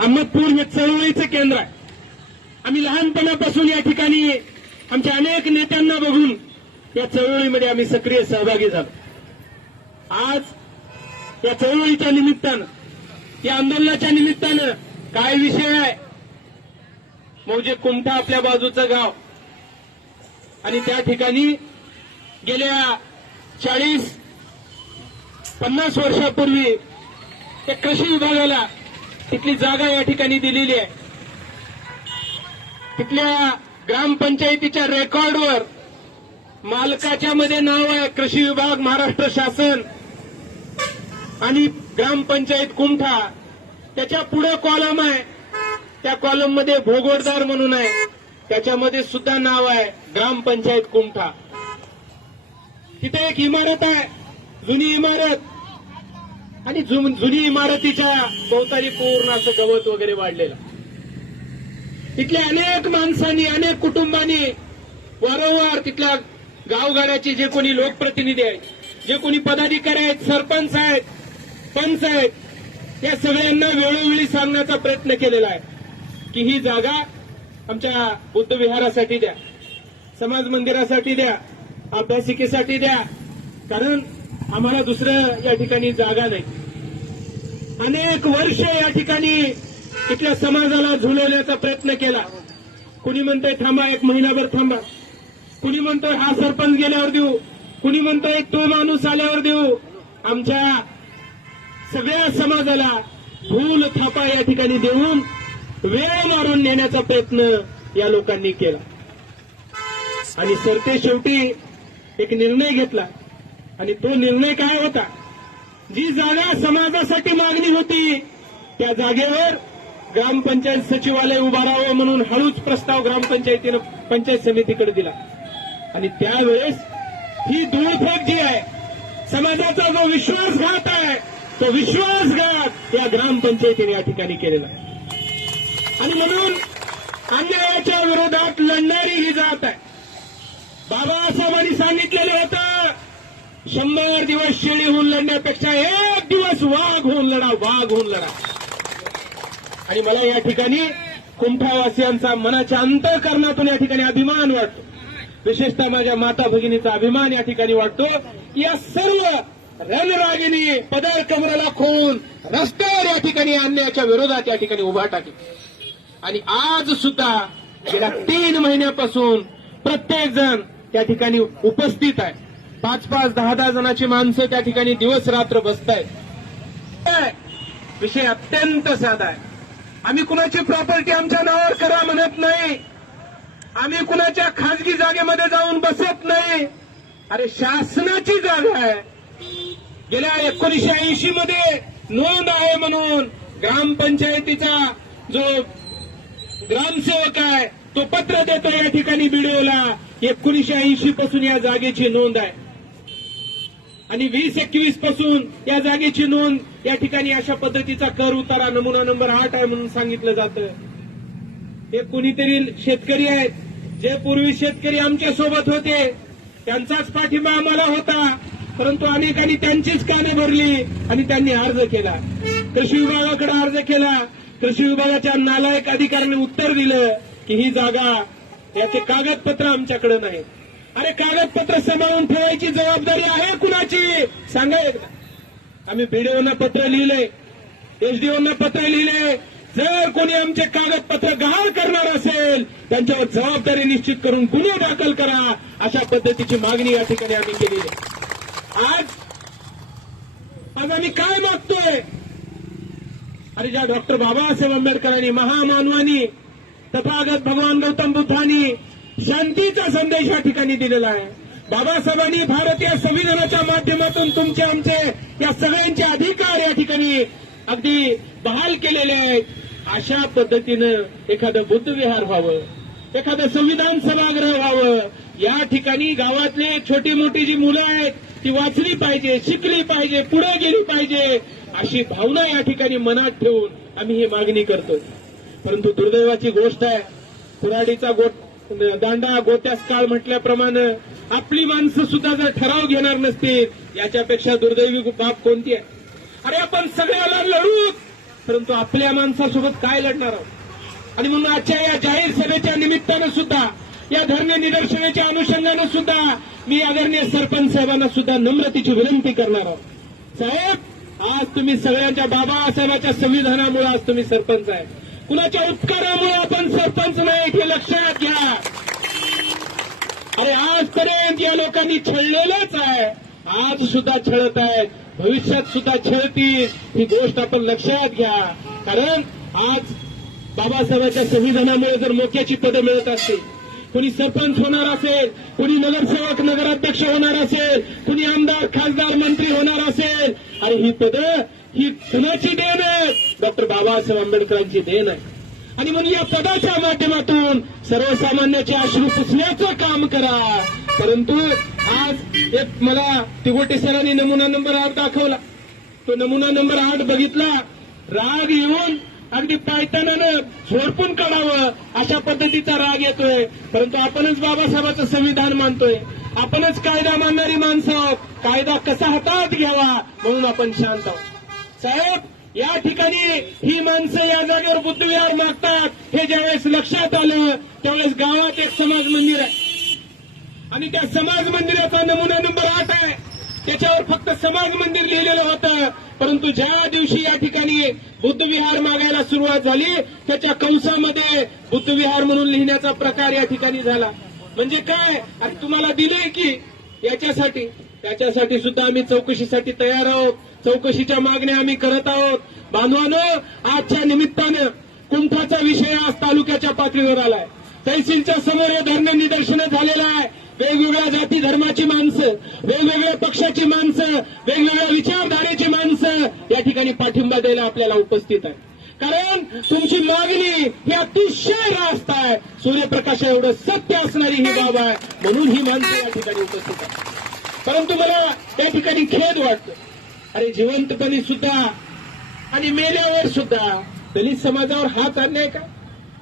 अहमदपूर हे चळवळीचं केंद्र आहे. आम्ही लहानपणापासून या ठिकाणी आमच्या अनेक नेत्यांना बघून या चळवळीमध्ये आम्ही सक्रिय सहभागी झालो. आज या चळवळीच्या निमित्तानं या आंदोलनाच्या निमित्तानं काय विषय आहे? मौजे कुमठा आपल्या बाजूचं गाव. आणि त्या ठिकाणी गेल्या चाळीस पन्नास वर्षापूर्वी त्या कृषी विभागाला तिथली जागा या ठिकाणी दिलेली आहे. तिथल्या ग्रामपंचायतीच्या रेकॉर्डवर मालकाच्या मध्ये नाव आहे कृषी विभाग महाराष्ट्र शासन आणि ग्रामपंचायत कुमठा. त्याच्या पुढे कॉलम आहे. त्या कॉलममध्ये भोगोडदार म्हणून आहे. त्याच्यामध्ये सुद्धा नाव आहे ग्रामपंचायत कुमठा. तिथे एक इमारत आहे. जुनी इमारत. आणि जुनी इमारतीच्या भोवताली पूर्ण असं गवत वगैरे वाढलेलं. तिथल्या अनेक माणसांनी अनेक कुटुंबांनी वारंवार तिथल्या गावगाड्याचे जे कोणी लोकप्रतिनिधी आहेत जे कोणी पदाधिकारी आहेत सरपंच आहेत पंच आहेत या सगळ्यांना वेळोवेळी सांगण्याचा प्रयत्न केलेला आहे की ही जागा आमच्या बुद्ध विहारासाठी द्या समाज मंदिरासाठी द्या अभ्यासिकेसाठी द्या. कारण आम्हाला दुसरं या ठिकाणी जागा नाही. अनेक वर्ष या ठिकाणी इथल्या समाजाला झुलवण्याचा प्रयत्न केला. कुणी म्हणतंय थांबा एक महिनाभर थांबा. कुणी म्हणतोय हा सरपंच गेल्यावर देऊ. कुणी म्हणतोय तो माणूस आल्यावर देऊ. आमच्या सगळ्या समाजाला भूल थापा या ठिकाणी देऊन वेळ मारून नेण्याचा प्रयत्न या लोकांनी केला. आणि सरते शेवटी एक निर्णय घेतला. आणि तो निर्णय काय होता? जी जागा समाजासाठी मागणी होती त्या जागेवर ग्रामपंचायत सचिवालय उभारावं म्हणून हळूच प्रस्ताव ग्रामपंचायतीनं पंचायत समितीकडे दिला. आणि त्यावेळेस ही धूळफेक जी आहे समाजाचा जो विश्वासघात आहे तो विश्वासघात या ग्रामपंचायतीने या ठिकाणी केलेला आहे. आणि म्हणून अन्यायाच्या विरोधात लढणारी ही जात आहे. बाबासाहेबांनी सांगितलेलं होतं शंभर दिवस शेळी होऊन लढण्यापेक्षा एक दिवस वाघ होऊन लढा वाघ होऊन लढा. आणि मला या ठिकाणी कुंठावासियांचा मनाच्या अंतकरणातून या ठिकाणी अभिमान वाटतो. विशेषतः माझ्या माता भगिनीचा अभिमान या ठिकाणी वाटतो. या सर्व रणरागिनी पदर कमराला खोळून रस्त्यावर या ठिकाणी आणण्याच्या विरोधात या ठिकाणी उभा टाकली. आणि आज सुद्धा गेल्या तीन महिन्यापासून प्रत्येक जण त्या ठिकाणी उपस्थित आहे. पाच पाच दहा दहा जणांची माणसं त्या ठिकाणी दिवस रात्र बसतायत. विषय अत्यंत साधा आहे. आम्ही कुणाची प्रॉपर्टी आमच्या नावावर करा म्हणत नाही. आम्ही कुणाच्या खाजगी जागेमध्ये जाऊन बसत नाही. अरे शासनाची जागा आहे. गेल्या एकोणीशे ऐंशी मध्ये नोंद आहे म्हणून ग्रामपंचायतीचा जो ग्रामसेवक आहे तो पत्र देतो या ठिकाणी बीडीओला एकोणीशे ऐंशी पासून या जागेची नोंद आहे. आणि वीस एकवीसपासून या जागेची नोंद या ठिकाणी अशा पद्धतीचा कर उतारा नमुना नंबर आठ आहे म्हणून सांगितलं जातं. हे कुणीतरी शेतकरी आहेत जे पूर्वी शेतकरी आमच्यासोबत होते त्यांचाच पाठिंबा आम्हाला होता परंतु अनेकांनी त्यांचीच काने भरली आणि त्यांनी अर्ज केला. कृषी विभागाकडे अर्ज केला. कृषी विभागाच्या नालायक अधिकाऱ्यांनी उत्तर दिलं की ही जागा याचे कागदपत्र आमच्याकडे नाहीत. अरे कागदपत्र सांभाळून ठेवायची जबाबदारी आहे कुणाची? सांगा एकदा. आम्ही बीडीओना पत्र लिहिलंय एसडीओना पत्र लिहिले जर कोणी आमचे कागदपत्र गहाळ करणार असेल त्यांच्यावर जबाबदारी निश्चित करून गुन्हे दाखल करा. अशा पद्धतीची मागणी या ठिकाणी आम्ही केली आज आज आम्ही काय मागतोय? अरे ज्या डॉक्टर बाबासाहेब आंबेडकरांनी महामानवानी तथागत भगवान गौतम बुद्धांनी शांतीचा संदेश या ठिकाणी दिलेला आहे. बाबासाहेबांनी भारतीय संविधानाच्या माध्यमातून तुमचे आमचे या सगळ्यांचे अधिकार या ठिकाणी अगदी बहाल केलेले आहेत. अशा पद्धतीनं एखादं बुद्ध विहार व्हावं एखादं संविधान सभागृह व्हावं. या ठिकाणी गावातले छोटी मोठी जी मुलं आहेत ती वाचली पाहिजे शिकली पाहिजे पुढे गेली पाहिजे अशी भावना या ठिकाणी मनात ठेवून आम्ही ही मागणी करतो. परंतु दुर्दैवाची गोष्ट आहे कुऱ्हाडीचा गोट दांडा गोट्यास काळ म्हटल्याप्रमाणे आपली माणसं सुद्धा जर ठराव घेणार नसतील याच्यापेक्षा दुर्दैवी बाब कोणती आहे? अरे आपण सगळ्याला लढू! परंतु आपल्या माणसासोबत काय लढणार आहोत? आणि म्हणून आजच्या या जाहीर सभेच्या निमित्तानं सुद्धा या धरणे निदर्शनाच्या अनुषंगानं सुद्धा मी आदरणीय सरपंच साहेबांना सुद्धा नम्रतेची विनंती करणार आहोत. साहेब आज तुम्ही सगळ्यांच्या बाबासाहेबाच्या संविधानामुळे आज तुम्ही सरपंच आहे. कुणाच्या उपकारामुळे आपण सरपंच नाही हे लक्षात घ्या. अरे आजपर्यंत या लोकांनी छळलेलंच आहे. आज सुद्धा छळत आहे भविष्यात सुद्धा छळतील. ही गोष्ट आपण लक्षात घ्या. कारण आज बाबासाहेबांच्या संविधानामुळे जर मोक्याची पदं मिळत असतील कुणी सरपंच होणार असेल कुणी नगरसेवक नगराध्यक्ष होणार असेल कुणी आमदार खासदार मंत्री होणार असेल आणि ही पदं ही कुणाची देण आहे? डॉक्टर बाबासाहेब आंबेडकरांची देण आहे. आणि म्हणून या पदाच्या माध्यमातून सर्वसामान्याचे अश्रू पुसण्याचं काम करा. परंतु आज एक मला तिगोटे सरांनी नमुना नंबर आठ दाखवला. तो नमुना नंबर आठ बघितला. राग येऊन अगदी पायतानानं झोडपून काढावं अशा पद्धतीचा राग येतोय. परंतु आपणच बाबासाहेबांचं संविधान मानतोय. आपणच कायदा मानणारी माणसं कायदा कसा हातात घ्यावा म्हणून आपण शांत आहोत. साहेब या ठिकाणी ही माणसं या जागेवर बुद्धविहार मागतात. हे ज्यावेळेस लक्षात आलं त्यावेळेस गावात एक समाज मंदिर आहे. आणि त्या समाज मंदिराचा नमुना नंबर आठ आहे. त्याच्यावर फक्त समाज मंदिर लिहिलेलं होतं. परंतु ज्या दिवशी या ठिकाणी बुद्धविहार मागायला सुरुवात झाली त्याच्या कंसामध्ये बुद्धविहार म्हणून लिहिण्याचा प्रकार या ठिकाणी झाला. म्हणजे काय? अरे तुम्हाला दिलंय की याच्यासाठी? त्याच्यासाठी सुद्धा आम्ही चौकशीसाठी तयार आहोत. चौकशीच्या मागण्या आम्ही करत आहोत. बांधवानं आजच्या निमित्तानं कुंठाचा विषय आज तालुक्याच्या पातळीवर आलाय. तहसीलच्या समोर हे धरणं निदर्शनं झालेलं आहे. वेगवेगळ्या जाती धर्माची माणसं वेगवेगळ्या पक्षाची माणसं वेगवेगळ्या विचारधारेची माणसं या ठिकाणी पाठिंबा द्यायला आपल्याला उपस्थित आहे कारण तुमची मागणी ही अतिशय रास्त आहे. सूर्यप्रकाश एवढं सत्य असणारी ही बाब आहे. म्हणून ही माणसं या ठिकाणी उपस्थित आहे परंतु मला त्या ठिकाणी खेद वाटतो. अरे जिवंतपणी सुद्धा आणि मेल्यावर सुद्धा दलित समाजावर हात आणलाय का?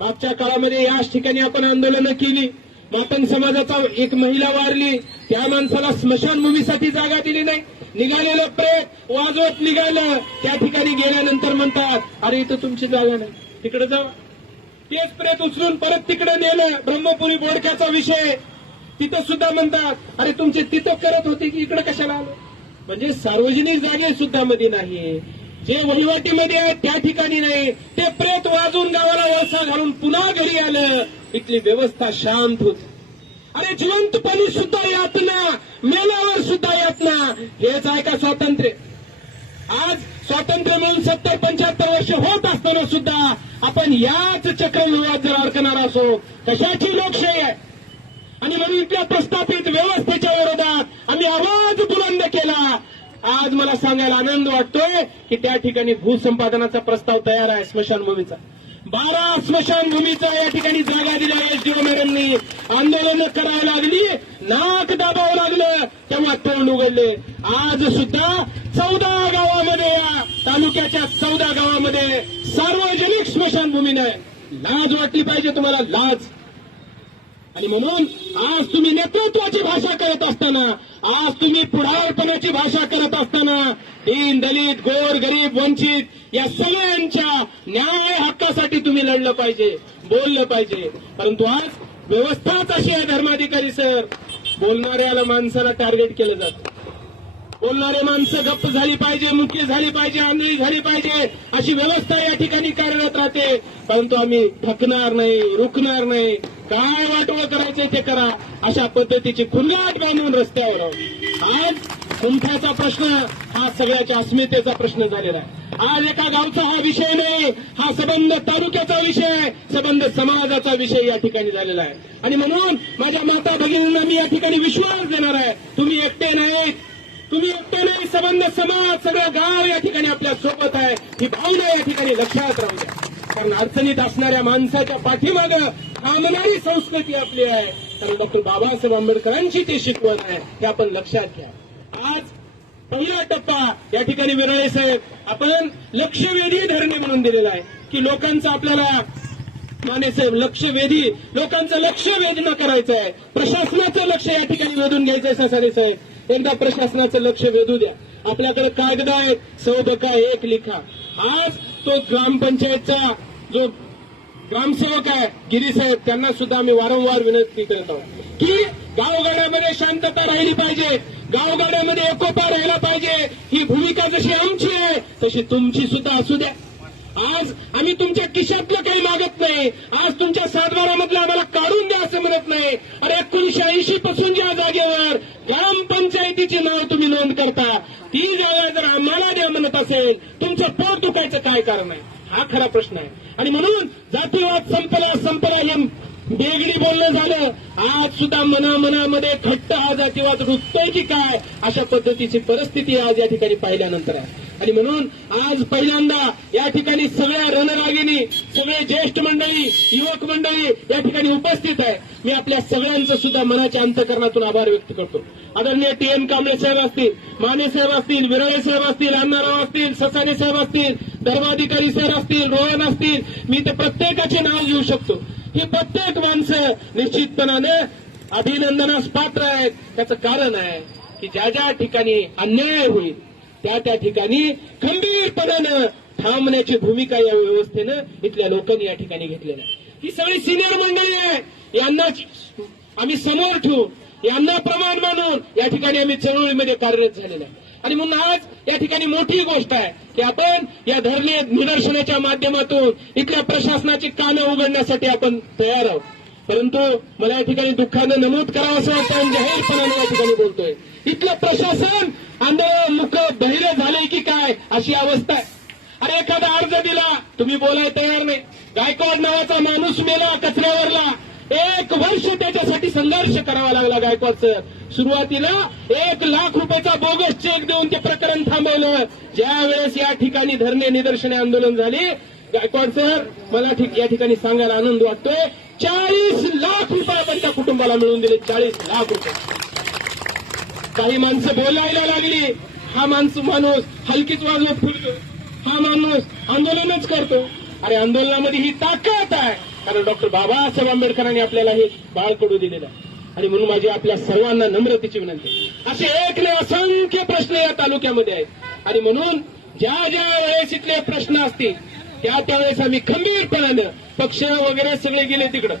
मागच्या काळामध्ये याच ठिकाणी आपण आंदोलनं केली. मातंग समाजाचा एक महिला वारली. त्या माणसाला स्मशानभूमीसाठी जागा दिली नाही. निघालेलं प्रेत वाजवत निघालं. त्या ठिकाणी गेल्यानंतर म्हणतात अरे इथं तुमची जागा नाही. तिकडे जावा. तेच प्रेत उचलून परत तिकडे नेलं. ब्रह्मपुरी बोडक्याचा विषय. तिथं सुद्धा म्हणतात अरे तुमचे तिथं करत होते की इकडे कशाला आलो? म्हणजे सार्वजनिक जागे सुद्धा मध्ये नाही. जे वहिवाटीमध्ये आहेत त्या ठिकाणी नाही. ते प्रेत वाजून गावाला वळसा घालून पुन्हा घरी आलं. इथली व्यवस्था शांत होती. अरे जिवंतपणी सुद्धा यातना मेल्यावर सुद्धा यातना. हेच आहे का स्वातंत्र्य. आज स्वातंत्र्य म्हणून सत्तर पंच्याहत्तर वर्ष होत असताना सुद्धा आपण याच चक्रव्यूहात जर अडकणार असो कशाची लोकशाही आहे? आणि म्हणून इथल्या प्रस्थापित व्यवस्थेच्या विरोधात आम्ही आवाज बुलंद केला. आज मला सांगायला आनंद वाटतोय की त्या ठिकाणी भूसंपादनाचा प्रस्ताव तयार आहे स्मशानभूमीचा बारा स्मशानभूमीचा या ठिकाणी जागा दिल्या एसडीओ मॅडमनी आंदोलन करायला लागली नाक दाबावं लागलं तेव्हा तोंड उघडले. आज सुद्धा चौदा गावामध्ये या तालुक्याच्या चौदा गावामध्ये सार्वजनिक स्मशानभूमी नाही लाज वाटली पाहिजे तुम्हाला लाज. आणि म्हणून आज तुम्ही नेतृत्वाची भाषा करत असताना आज तुम्ही पुढारपणाची भाषा करत असताना दीन दलित गोर गरीब वंचित या सगळ्यांच्या न्याय हक्कासाठी तुम्ही लढलं पाहिजे बोललं पाहिजे. परंतु आज व्यवस्थाच अशी आहे धर्माधिकारी सर. बोलणाऱ्याला माणसाला टार्गेट केलं जातं. बोलणारे माणसं गप्प झाली पाहिजे मुख्य झाली पाहिजे आंधळी झाली पाहिजे अशी व्यवस्था या ठिकाणी कार्यरत राहते. परंतु आम्ही थकणार नाही रुकणार नाही. काय वाटवं करायचे ते करा. अशा पद्धतीची खुल्लाट बांधून रस्त्यावर आज कुंठ्याचा प्रश्न हा सगळ्याच्या अस्मितेचा प्रश्न झालेला आहे. आज एका गावचा हा विषय नाही हा संबंध तालुक्याचा विषय संबंध समाजाचा विषय या ठिकाणी झालेला आहे. आणि म्हणून माझ्या माता भगिनींना मी या ठिकाणी विश्वास देणार आहे. तुम्ही एकटे नाहीत. तुम्ही एकटे नाही संबंध समाज सगळं गाव या ठिकाणी आपल्यासोबत आहे. ही भावना या ठिकाणी लक्षात राहू द्या. कारण अडचणीत असणाऱ्या माणसाच्या पाठीमागं थांबणारी संस्कृती आपली आहे. कारण डॉक्टर बाबासाहेब आंबेडकरांची ती शिकवण आहे हे आपण लक्षात घ्या. आज पहिला टप्पा या ठिकाणी विरळे साहेब आपण लक्षवेधी धरणे म्हणून दिलेला आहे की लोकांचं आपल्याला माने साहेब लक्ष वेधी लोकांचं लक्ष वेधणं करायचं आहे. प्रशासनाचं लक्ष या ठिकाणी वेधून घ्यायचं आहे ससारे साहेब. एकदा प्रशासनाचं लक्ष वेधू द्या. आपल्याकडे कागद आहेत सौ बका एक लिखा. आज तो ग्रामपंचायतचा जो ग्रामसेवक आहे गिरीसाहेब त्यांना सुद्धा आम्ही वारंवार विनंती करत आहोत की गावगाड्यामध्ये शांतता राहिली पाहिजे गावगाड्यामध्ये एकोपा राहिला पाहिजे ही भूमिका जशी आमची आहे तशी तुमची सुद्धा असू द्या. आज आम्ही तुमच्या किशातलं काही मागत नाही आज तुमच्या सातबारामधलं आम्हाला काढून द्या असं म्हणत नाही. अरे एकोणीशे ऐंशी पासून ज्या जागेवर ग्रामपंचायतीची नाव तुम्ही नोंद करता ती जागा जर आम्हाला द्या म्हणत असेल तुमचं पोट दुखायचं काय कारण आहे? हा खरा प्रश्न आहे. आणि म्हणून जातीवाद संपला संपला हे बेगडी बोलणं झालं. आज सुद्धा मनामनामध्ये खट्ट हा जातीवाद रुजतोय की काय? अशा पद्धतीची परिस्थिती आज या ठिकाणी पाहिल्यानंतर आहे. आणि म्हणून आज पहिल्यांदा या ठिकाणी सगळ्या रणरागिनी सगळे ज्येष्ठ मंडळी युवक मंडळी या ठिकाणी उपस्थित आहे. मी आपल्या सगळ्यांचं सुद्धा मनाच्या अंतकरणातून आभार व्यक्त करतो. आदरणीय टी एन कांबळे साहेब असतील माने साहेब असतील विरळे साहेब असतील अण्णाराव असतील ससाने साहेब असतील धर्माधिकारी सर असतील रोहन असतील मी तर प्रत्येकाचे नाव घेऊ शकतो. ही प्रत्येक माणसं निश्चितपणाने अभिनंदनास पात्र आहेत. त्याचं कारण आहे की ज्या ज्या ठिकाणी अन्याय होईल त्या त्या ठिकाणी खंबीरपणानं थांबण्याची भूमिका या व्यवस्थेनं इथल्या लोकांनी या ठिकाणी घेतलेली आहे. ही सगळी सिनियर मंडळी आहे. यांना आम्ही समोर ठेवून यांना प्रमाण मानून या ठिकाणी आम्ही चळवळीमध्ये कार्यरत झालेलं आहे. आणि म्हणून आज या ठिकाणी मोठी गोष्ट आहे की आपण या धरणे निदर्शनाच्या माध्यमातून इथल्या प्रशासनाची कानं उघडण्यासाठी आपण तयार आहोत. परंतु मला या ठिकाणी दुःखानं नमूद करावं असं वाटतं आणि जाहीरपणाने या ठिकाणी बोलतोय. इथलं प्रशासन आंधळ मुख बहिरे झाले की काय? अशी अवस्था आहे. अरे एखादा अर्ज दिला तुम्ही बोलायला तयार नाही. गायकवाड नावाचा माणूस मेला कचऱ्यावरला. एक वर्ष त्याच्यासाठी संघर्ष करावा लागला गायकवाड सर. सुरुवातीला एक लाख रुपयाचा बोगस चेक देऊन ते प्रकरण थांबवलं. ज्या वेळेस या ठिकाणी धरणे निदर्शने आंदोलन झाले गायकवाड सर मला ठीक या ठिकाणी सांगायला आनंद वाटतोय. चाळीस लाख रुपये आपण त्या कुटुंबाला मिळवून दिले चाळीस लाख रुपये. काही माणसं बोलायला लागली. हा माणसं माणूस हलकीच वाजवत फुललो हा माणूस आंदोलनच करतो. आणि आंदोलनामध्ये ही ताकद आहे. कारण डॉक्टर बाबासाहेब आंबेडकरांनी आपल्याला हे बाळ कडू दिलेलं आहे. आणि म्हणून माझी आपल्या सर्वांना नम्रतेची विनंती असे एक नाही असंख्य प्रश्न या तालुक्यामध्ये आहेत. आणि म्हणून ज्या ज्या वेळेस इथले प्रश्न असतील त्या त्यावेळेस आम्ही खंबीरपणानं पक्ष वगैरे सगळे गेले तिकडं.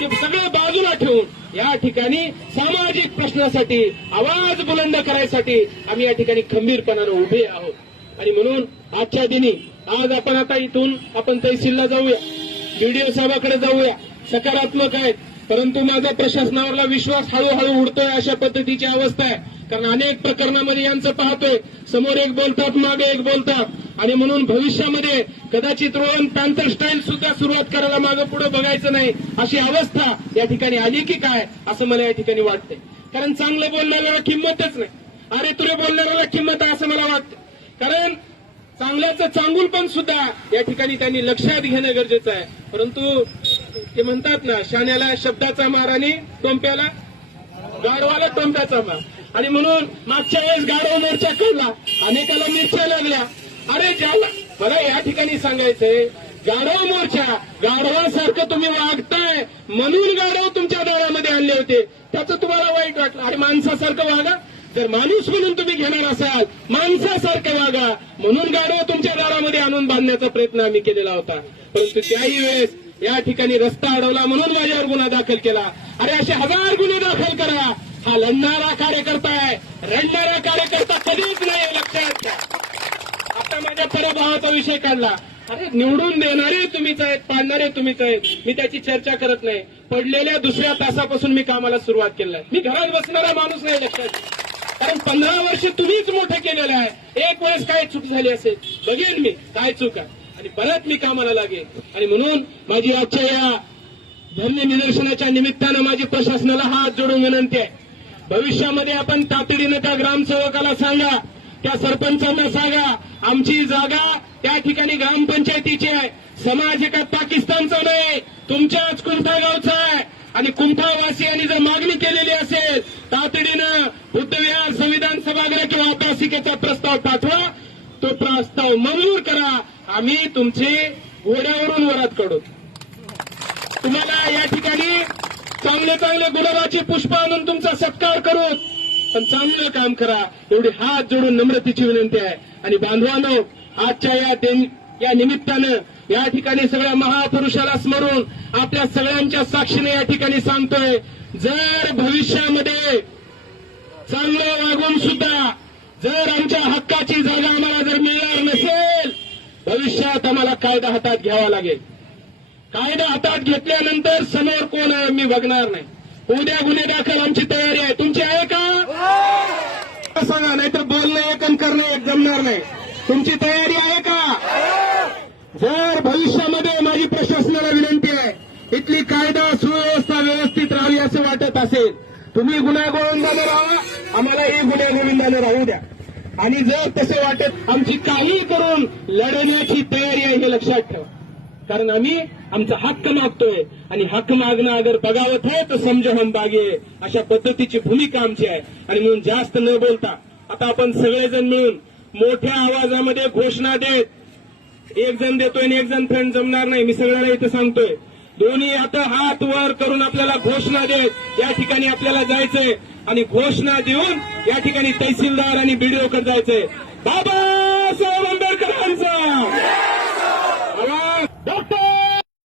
ते सगळं बाजूला ठेवून या ठिकाणी सामाजिक प्रश्नासाठी आवाज बुलंद करायसाठी आम्ही या ठिकाणी खंबीरपणानं उभे आहोत. आणि म्हणून आजच्या दिनी आज आपण आता इथून आपण तहसीलला जाऊया. बीडीओ साहेबाकडे जाऊया. सकारात्मक आहेत. परंतु माझा प्रशासनावरला विश्वास हळूहळू उडतोय अशा पद्धतीची अवस्था आहे. कारण अनेक प्रकरणामध्ये यांचं पाहतोय. समोर एक बोलतात मागे एक बोलतात. आणि म्हणून भविष्यामध्ये कदाचित रोहन पॅन्थर स्टाईल सुद्धा सुरुवात करायला मागे पुढे बघायचं नाही. अशी अवस्था या ठिकाणी आली की काय असं मला या ठिकाणी वाटतंय. कारण चांगलं बोलणाऱ्याला किंमतच नाही. अरे तुरे बोलणाऱ्याला किंमत आहे असं मला वाटतं कारण चांगल्याचं चांगूल पण सुद्धा या ठिकाणी त्यांनी लक्षात घेणं गरजेचं आहे. परंतु ते म्हणतात ना शाण्याला शब्दाचा मार आणि टोंप्याला गाढवाला टोंप्याचा मार. आणि म्हणून मागच्या वेळेस गाढव मोर्चा काढला अनेकाला मिरच्या लागल्या. अरे ज्याला मला या ठिकाणी सांगायचंय गाढव मोर्चा गाढवासारखं तुम्ही वागताय म्हणून गाढव तुमच्या दारामध्ये आणले होते. त्याचं तुम्हाला वाईट वाटलं. अरे माणसासारखं वागा. जर माणूस म्हणून तुम्ही घेणार असाल माणसासारखं वागा. म्हणून गाढव तुमच्या दारामध्ये आणून बांधण्याचा प्रयत्न आम्ही केलेला होता. परंतु त्याही वेळेस या ठिकाणी रस्ता अडवला म्हणून माझ्यावर गुन्हा दाखल केला. अरे असे हजार गुन्हे दाखल करा. हा लढणारा कार्यकर्ता आहे. रडणारा कार्यकर्ता कधीच नाही लक्षात घ्या. आता माझ्या पराभवाचा विषय काढला. अरे निवडून देणारे तुम्हीच आहेत पाडणारे तुम्हीच आहेत. मी त्याची चर्चा करत नाही. पडलेल्या दुसऱ्या तासापासून मी कामाला सुरुवात केली आहे. मी घरात बसणारा माणूस नाही लक्षात. कारण पंधरा वर्ष तुम्हीच मोठं केलेलं आहे. एक वेळेस काय चूक झाली असेल? बघेन मी काय चूक आहे. आणि परत मी कामाला लागेल आणि म्हणून माझी आजच्या या धन्य निदर्शनाच्या निमित्तानं माझी प्रशासनाला हात जोडून विनंती आहे. भविष्यामध्ये आपण तातडीनं त्या ग्रामसेवकाला सांगा त्या सरपंचांना सांगा आमची जागा त्या ठिकाणी ग्रामपंचायतीची आहे. समाज एका पाकिस्तानचा नाही तुमच्याच कुमठा गावचा आहे. आणि कुमठावासियांनी जर मागणी केलेली असेल तातडीनं बुद्धविहार संविधान सभागृह किंवा अभ्यासिकेचा प्रस्ताव पाठवा. तो प्रस्ताव मंजूर करा. आम्ही तुमचे घोड्यावरून वरात काढू. तुम्हाला या ठिकाणी चांगले चांगले गुलाबाची पुष्प आणून तुमचा सत्कार करू. पण चांगलं काम करा. एवढी हात जोडून नम्रतेची विनंती आहे. आणि बांधवानो आजच्या या दिन या निमित्तानं या ठिकाणी सगळ्या महापुरुषाला स्मरून आपल्या सगळ्यांच्या साक्षीने या ठिकाणी सांगतोय जर भविष्यामध्ये चांगलं वागून सुद्धा जर आमच्या हक्काची जागा आम्हाला जर मिळणार नसेल भविष्यात आम्हाला कायदा हातात घ्यावा लागेल. कायदा हातात घेतल्यानंतर समोर कोण आहे मी बघणार नाही. उद्या गुन्हे दाखल आमची तयारी आहे. तुमची आहे का? सांगा नाहीतर बोलणं एक आणि करणं एक जमणार नाही. तुमची तयारी आहे का? जर भविष्यामध्ये माझी प्रशासनाला विनंती आहे इथली कायदा सुव्यवस्था व्यवस्थित राहावी असं वाटत असेल तुम्ही गुन्हा गोविंदानं राहा. आम्हाला हे गुन्हे गुन्हा झालं राहू द्या. आणि जर तसे वाटत आमची काही करून लढण्याची तयारी आहे हे लक्षात ठेवा. कारण आम्ही आमचा हक्क मागतोय. आणि हक्क मागणं अगर बगावत आहे तर समजा हम बागे. अशा पद्धतीची भूमिका आमची आहे. आणि म्हणून जास्त न बोलता आता आपण सगळेजण मिळून मोठ्या आवाजामध्ये घोषणा देत एक जण देतोय आणि एक जण फ्रेंड जमणार नाही. मी सगळ्याला इथं सांगतोय दोन्ही आता हात वर करून आपल्याला घोषणा देत या ठिकाणी आपल्याला जायचंय. आणि घोषणा देऊन या ठिकाणी तहसीलदार आणि बीडीओकडे जायचंय. बाबासाहेब ಡಾಕ್ಟರ್